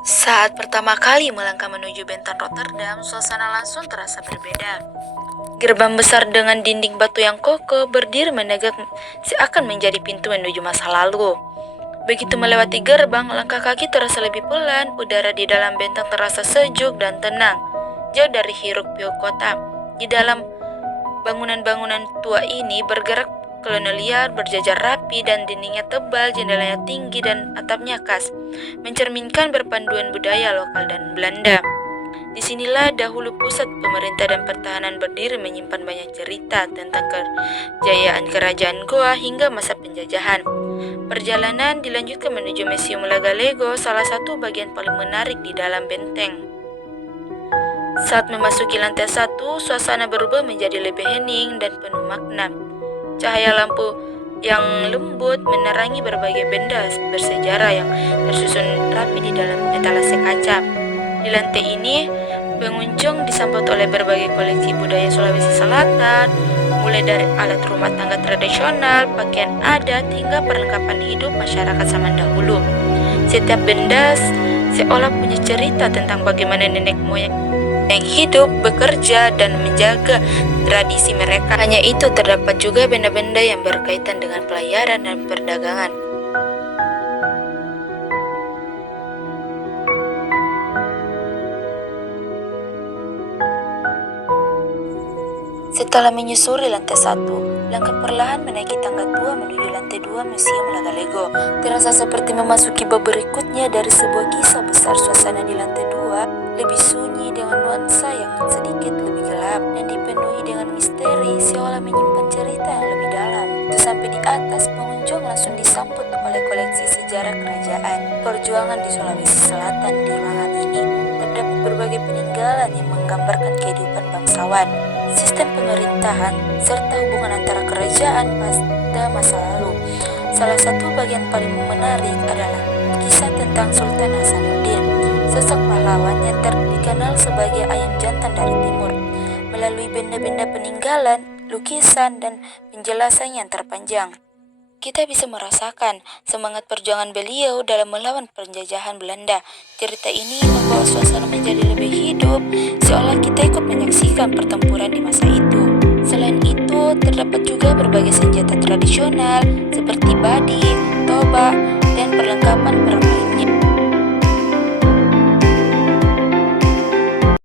Saat pertama kali melangkah menuju bentang Rotterdam, suasana langsung terasa berbeda. Gerbang besar dengan dinding batu yang kokoh berdiri menegak seakan menjadi pintu menuju masa lalu. Begitu melewati gerbang, langkah kaki terasa lebih pelan, udara di dalam bentang terasa sejuk dan tenang, jauh dari hiruk-pikuk kota. Di dalam bangunan-bangunan tua ini bergerak kolonial berjajar rapi dan dindingnya tebal, jendelanya tinggi dan atapnya khas, mencerminkan perpaduan budaya lokal dan Belanda. Disinilah dahulu pusat pemerintah dan pertahanan berdiri menyimpan banyak cerita tentang kejayaan kerajaan Goa hingga masa penjajahan. Perjalanan dilanjutkan menuju Museum Lagalego, salah satu bagian paling menarik di dalam benteng. Saat memasuki lantai 1, suasana berubah menjadi lebih hening dan penuh makna. Cahaya lampu yang lembut menerangi berbagai benda bersejarah yang tersusun rapi di dalam etalase kaca. Di lantai ini, pengunjung disambut oleh berbagai koleksi budaya Sulawesi Selatan, mulai dari alat rumah tangga tradisional, pakaian adat, hingga perlengkapan hidup masyarakat zaman dahulu. Setiap benda seolah punya cerita tentang bagaimana nenek moyang yang hidup, bekerja, dan menjaga tradisi mereka. Hanya itu, terdapat juga benda-benda yang berkaitan dengan pelayaran dan perdagangan. Setelah menyusuri lantai 1, langkah perlahan menaiki tangga tua menuju lantai 2 Museum Lagalego. Terasa seperti memasuki bab berikutnya dari sebuah kisah besar. Suasana di lantai 2 lebih sunyi dengan nuansa yang sedikit lebih gelap dan dipenuhi dengan misteri seolah menyimpan cerita yang lebih dalam. Itu sampai di atas, pengunjung langsung disambut oleh koleksi sejarah kerajaan perjuangan di Sulawesi Selatan. Di ruangan ini terdapat berbagai peninggalan yang menggambarkan kehidupan bangsawan, sistem pemerintahan, serta hubungan antara kerajaan pada masa lalu. Salah satu bagian paling menarik adalah kisah tentang Sultan Hasanuddin, sosok pahlawan yang dikenal sebagai ayam jantan dari timur. Melalui benda-benda peninggalan, lukisan, dan penjelasan yang terpanjang, kita bisa merasakan semangat perjuangan beliau dalam melawan penjajahan Belanda. Cerita ini membawa suasana menjadi lebih hidup, seolah kita ikut menyaksikan pertempuran di masa itu. Selain itu, terdapat juga berbagai senjata tradisional seperti badi, toba, dan perlengkapan perang